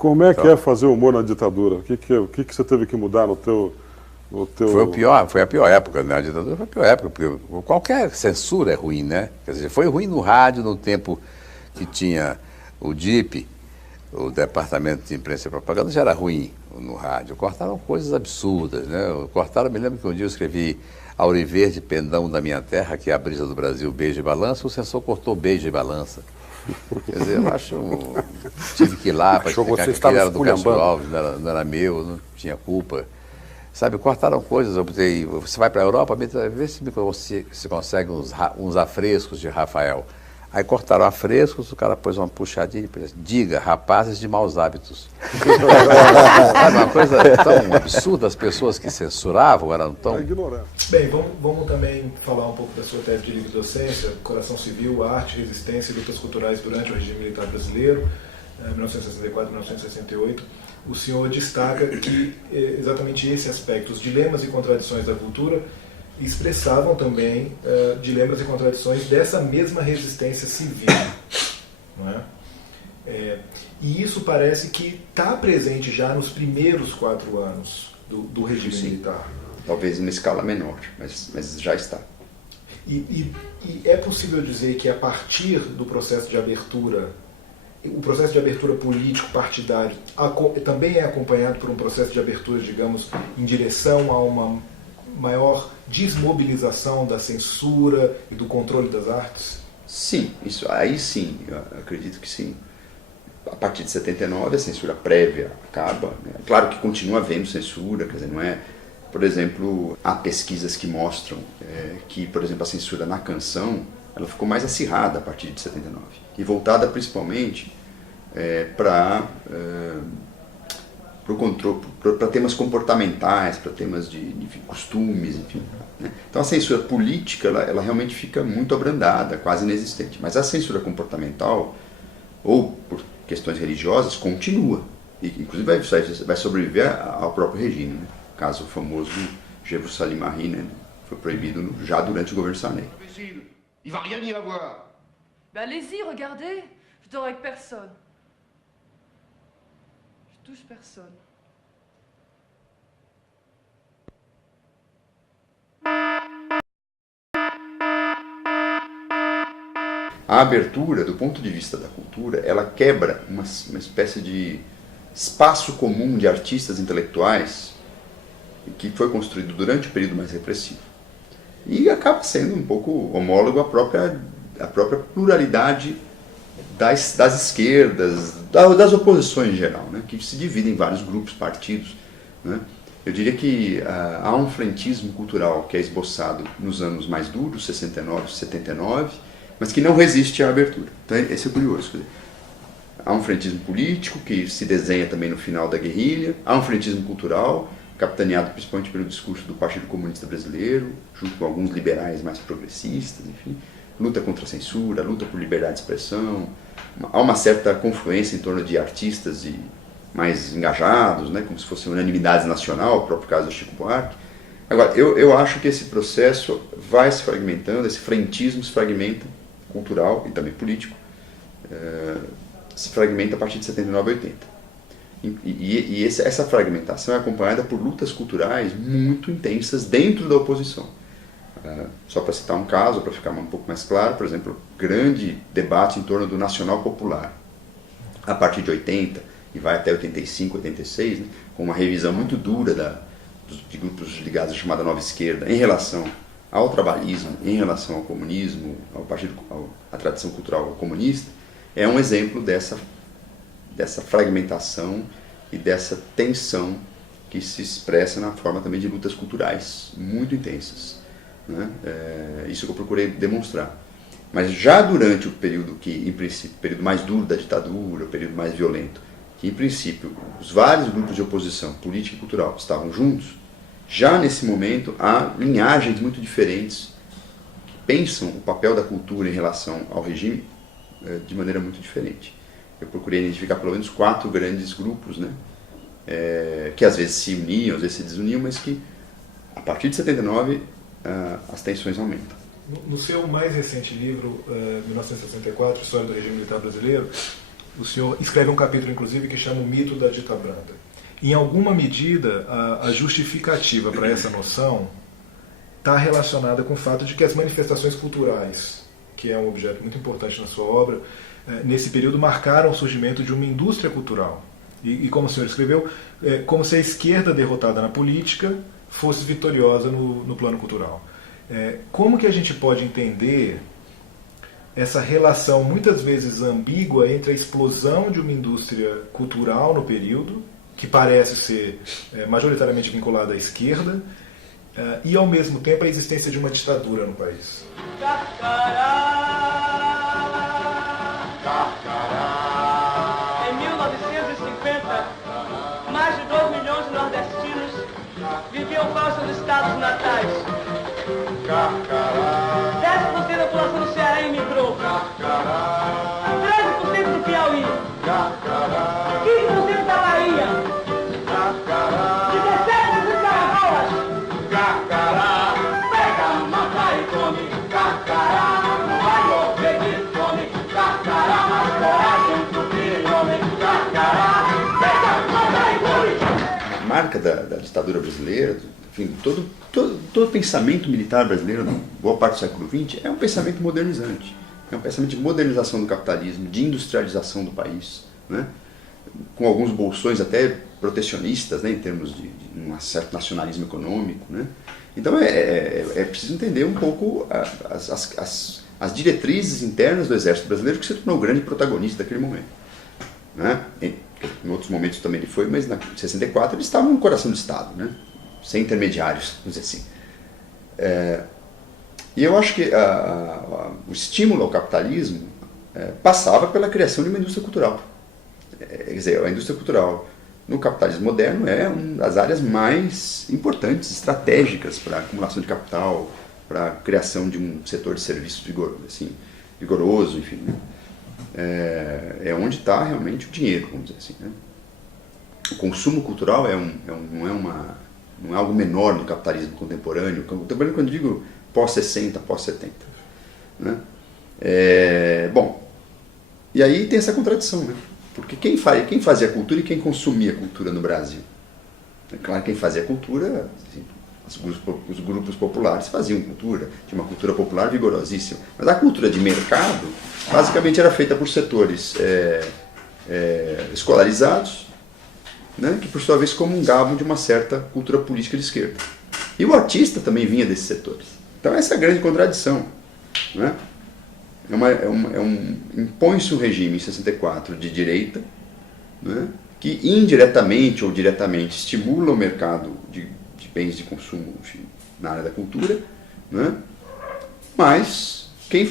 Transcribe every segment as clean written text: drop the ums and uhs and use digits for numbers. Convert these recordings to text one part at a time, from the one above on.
Como é que é fazer humor na ditadura? O que você teve que mudar no teu... Foi a pior época, né? A ditadura foi a pior época, porque qualquer censura é ruim, né? Quer dizer, foi ruim no rádio no tempo que tinha o DIP, o Departamento de Imprensa e Propaganda, já era ruim no rádio. Cortaram coisas absurdas, né? Me lembro que um dia eu escrevi Auriverde, Pendão da Minha Terra, que é a brisa do Brasil, beijo e balança, o censor cortou beijo e balança. Quer dizer, eu acho... Tive que ir lá para explicar que aquilo era do Cássio Alves, não era meu, não tinha culpa. Sabe, cortaram coisas, eu botei, você vai para a Europa, vê se consegue uns afrescos de Rafael. Aí cortaram afrescos, o cara pôs uma puxadinha e disse, diga, rapazes de maus hábitos. Sabe, uma coisa tão absurda, as pessoas que censuravam eram tão... Bem, vamos também falar um pouco da sua tese de livre docência, Coração Civil, Arte, Resistência e Lutas Culturais durante o Regime Militar Brasileiro, 1964-1968. O senhor destaca que exatamente esse aspecto, os dilemas e contradições da cultura, expressavam também dilemas e contradições dessa mesma resistência civil. Não é? E isso parece que está presente já nos primeiros 4 anos do regime militar. Talvez em uma escala menor, mas já está. E é possível dizer que a partir do processo de abertura, o processo de abertura político-partidário também é acompanhado por um processo de abertura, digamos, em direção a uma maior desmobilização da censura e do controle das artes? Sim, isso aí sim, eu acredito que sim. A partir de 79 a censura prévia acaba, né? Claro que continua havendo censura, quer dizer, não é... Por exemplo, há pesquisas que mostram que, por exemplo, a censura na canção ela ficou mais acirrada a partir de 79 e voltada principalmente para temas comportamentais, para temas de costumes, enfim. Né? Então a censura política ela realmente fica muito abrandada, quase inexistente. Mas a censura comportamental, ou por questões religiosas, continua. E inclusive vai sobreviver ao próprio regime. Né? O caso famoso Jerusalém Marie, né? Foi proibido já durante o governo Sarney. Il va rien y avoir. Ben allez-y, regardez. Je dors avec personne. Je touche personne. A abertura, do ponto de vista da cultura, ela quebra uma espécie de espaço comum de artistas intelectuais que foi construído durante o período mais repressivo. E acaba sendo um pouco homólogo à própria pluralidade das esquerdas, das oposições em geral, né, que se dividem em vários grupos, partidos. Né. Eu diria que há um frentismo cultural que é esboçado nos anos mais duros, 69, 79, mas que não resiste à abertura. Então esse é curioso. Quer dizer, há um frentismo político que se desenha também no final da guerrilha, há um frentismo cultural, capitaneado principalmente pelo discurso do Partido Comunista Brasileiro, junto com alguns liberais mais progressistas, enfim, luta contra a censura, luta por liberdade de expressão, há uma certa confluência em torno de artistas mais engajados, né, como se fosse unanimidade nacional, o próprio caso do Chico Buarque. Agora, eu acho que esse processo vai se fragmentando, esse frentismo se fragmenta, cultural e também político, se fragmenta a partir de 79 e 80. E essa fragmentação é acompanhada por lutas culturais muito intensas dentro da oposição. Só para citar um caso, para ficar um pouco mais claro, por exemplo, grande debate em torno do nacional popular, a partir de 80 e vai até 85, 86, né, com uma revisão muito dura de grupos ligados à chamada nova esquerda em relação ao trabalhismo, em relação ao comunismo, à tradição cultural comunista, é um exemplo dessa fragmentação e dessa tensão que se expressa na forma também de lutas culturais muito intensas. Né? Isso que eu procurei demonstrar. Mas já durante o período em princípio, o período mais duro da ditadura, o período mais violento, que em princípio os vários grupos de oposição política e cultural estavam juntos, já nesse momento há linhagens muito diferentes que pensam o papel da cultura em relação ao regime de maneira muito diferente. Eu procurei identificar pelo menos 4 grandes grupos, né, que às vezes se uniam, às vezes se desuniam, mas que a partir de 79 as tensões aumentam. No seu mais recente livro, 1964, História do Regime Militar Brasileiro, o senhor escreve um capítulo, inclusive, que chama O Mito da Dita Branda. Em alguma medida, a justificativa para essa noção está relacionada com o fato de que as manifestações culturais, que é um objeto muito importante na sua obra, nesse período marcaram o surgimento de uma indústria cultural. E como o senhor escreveu, como se a esquerda derrotada na política fosse vitoriosa no plano cultural. Como que a gente pode entender essa relação muitas vezes ambígua entre a explosão de uma indústria cultural no período, que parece ser majoritariamente vinculada à esquerda, e ao mesmo tempo a existência de uma ditadura no país? Em 1950, mais de 2 milhões de nordestinos viviam fora dos estados natais. 10% da população do Ceará emigrou. 13% do Piauí. 15% da Bahia. 17% do Alagoas. Pega, mata e come. Não vai morrer de fome. Mas coragem do homem. Pega, mata e come. A marca da ditadura brasileira, enfim, todo pensamento militar brasileiro, boa parte do século XX, é um pensamento modernizante. É um pensamento de modernização do capitalismo, de industrialização do país, né? Com alguns bolsões até protecionistas, né, em termos de um certo nacionalismo econômico, né? Então é preciso entender um pouco as diretrizes internas do Exército Brasileiro, que se tornou o grande protagonista daquele momento, né? Em outros momentos também ele foi, mas em 64 ele estava no coração do Estado, né? Sem intermediários, vamos dizer assim. E eu acho que o estímulo ao capitalismo passava pela criação de uma indústria cultural. Quer dizer, a indústria cultural no capitalismo moderno é uma das áreas mais importantes, estratégicas para a acumulação de capital, para a criação de um setor de serviços vigoroso, enfim. Né? É onde está realmente o dinheiro, vamos dizer assim. Né? O consumo cultural não é algo menor no capitalismo contemporâneo. Contemporâneo, quando eu digo pós-60, pós-70. Né? Bom, e aí tem essa contradição, né? Porque quem fazia cultura e quem consumia cultura no Brasil? É claro, quem fazia cultura, assim, os grupos populares faziam cultura, tinha uma cultura popular vigorosíssima. Mas a cultura de mercado, basicamente, era feita por setores escolarizados, né, que por sua vez comungavam de uma certa cultura política de esquerda. E o artista também vinha desses setores. Então essa é a grande contradição. Né? Impõe-se um regime em 64 de direita, né, que indiretamente ou diretamente estimula o mercado de bens de consumo, enfim, na área da cultura, né, mas quem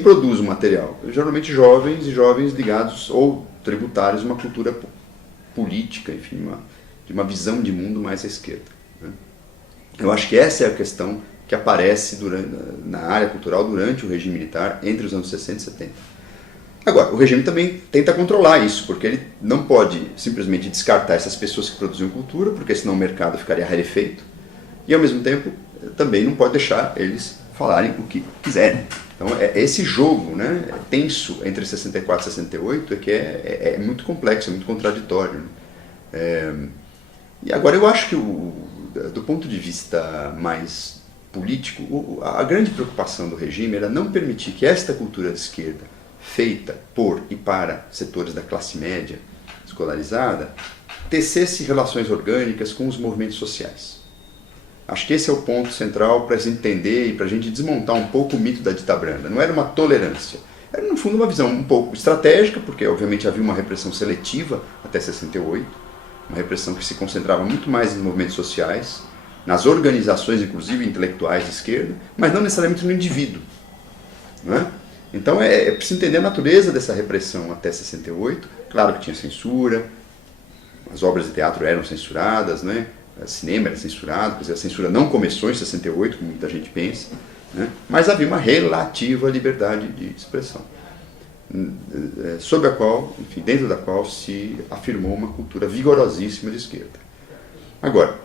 produz o material? Geralmente jovens e jovens ligados ou tributários a uma cultura política, enfim, de uma visão de mundo mais à esquerda. Né? Eu acho que essa é a questão que aparece na área cultural durante o regime militar, entre os anos 60 e 70. Agora, o regime também tenta controlar isso, porque ele não pode simplesmente descartar essas pessoas que produziam cultura, porque senão o mercado ficaria rarefeito, e ao mesmo tempo também não pode deixar eles falarem o que quiserem. Então, esse jogo, né, tenso entre 64 e 68 que é muito complexo, é muito contraditório. Né? E agora eu acho que, do ponto de vista mais político, a grande preocupação do regime era não permitir que esta cultura de esquerda, feita por e para setores da classe média escolarizada, tecesse relações orgânicas com os movimentos sociais. Acho que esse é o ponto central para a gente entender e para a gente desmontar um pouco o mito da dita branda. Não era uma tolerância, era no fundo uma visão um pouco estratégica, porque obviamente havia uma repressão seletiva até 68, uma repressão que se concentrava muito mais nos movimentos sociais, nas organizações, inclusive intelectuais de esquerda, mas não necessariamente no indivíduo. Né? Então é preciso entender a natureza dessa repressão até 68. Claro que tinha censura, as obras de teatro eram censuradas, né? O cinema era censurado, quer dizer, a censura não começou em 68, como muita gente pensa, né? Mas havia uma relativa liberdade de expressão, sob a qual, enfim, dentro da qual se afirmou uma cultura vigorosíssima de esquerda. Agora,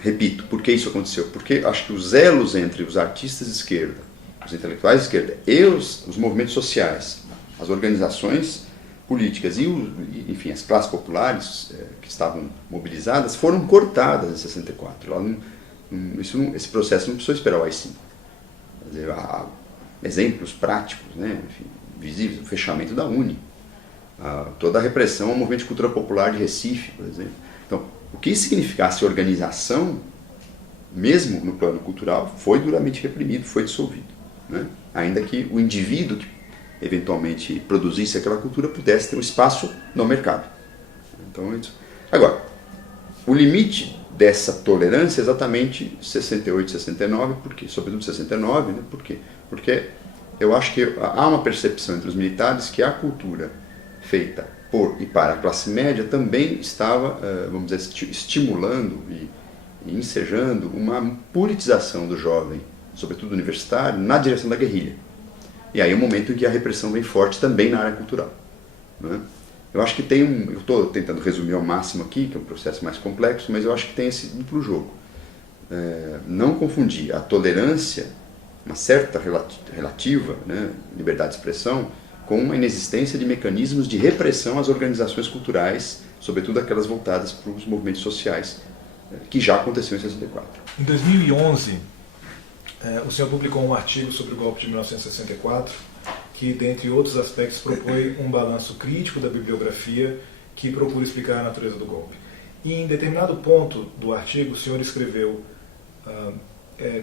repito, por que isso aconteceu? Porque acho que os elos entre os artistas de esquerda, os intelectuais de esquerda e os movimentos sociais, as organizações políticas enfim, as classes populares que estavam mobilizadas foram cortadas em 64. Esse processo não precisou esperar o AI-5. Quer dizer, há exemplos práticos, né, enfim, visíveis, o fechamento da UNE, toda a repressão ao movimento de cultura popular de Recife, por exemplo. Então, o que significasse organização, mesmo no plano cultural, foi duramente reprimido, foi dissolvido, né? Ainda que o indivíduo que eventualmente produzisse aquela cultura pudesse ter um espaço no mercado. Então, agora, o limite dessa tolerância é exatamente 68, 69, por quê? Sobretudo 69, né? Por quê? Porque eu acho que há uma percepção entre os militares que a cultura feita por e para a classe média também estava, vamos dizer, estimulando e ensejando uma politização do jovem, sobretudo universitário, na direção da guerrilha. E aí é o momento em que a repressão vem forte também na área cultural, né? Eu acho que tem eu estou tentando resumir ao máximo aqui, que é um processo mais complexo, mas eu acho que tem esse duplo jogo. Não confundir a tolerância, uma certa relativa, né, liberdade de expressão, com uma inexistência de mecanismos de repressão às organizações culturais, sobretudo aquelas voltadas para os movimentos sociais, que já aconteceu em 64. Em 2011, o senhor publicou um artigo sobre o golpe de 1964, que, dentre outros aspectos, propõe um balanço crítico da bibliografia que procura explicar a natureza do golpe. E, em determinado ponto do artigo, o senhor escreveu: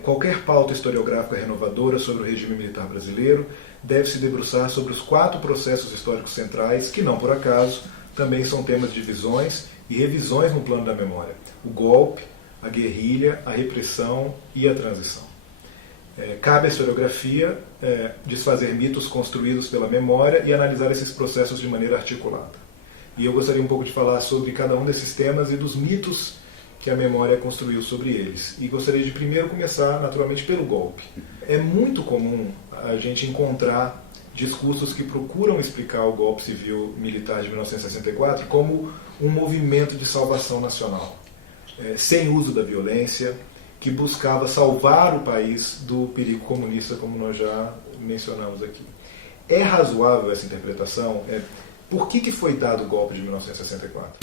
qualquer pauta historiográfica renovadora sobre o regime militar brasileiro deve se debruçar sobre os 4 processos históricos centrais, que, não por acaso, também são temas de visões e revisões no plano da memória: o golpe, a guerrilha, a repressão e a transição. Cabe à historiografia desfazer mitos construídos pela memória e analisar esses processos de maneira articulada. E eu gostaria um pouco de falar sobre cada um desses temas e dos mitos que a memória construiu sobre eles. E gostaria de primeiro começar, naturalmente, pelo golpe. É muito comum a gente encontrar discursos que procuram explicar o golpe civil-militar de 1964 como um movimento de salvação nacional, sem uso da violência, que buscava salvar o país do perigo comunista, como nós já mencionamos aqui. É razoável essa interpretação? Por que foi dado o golpe de 1964?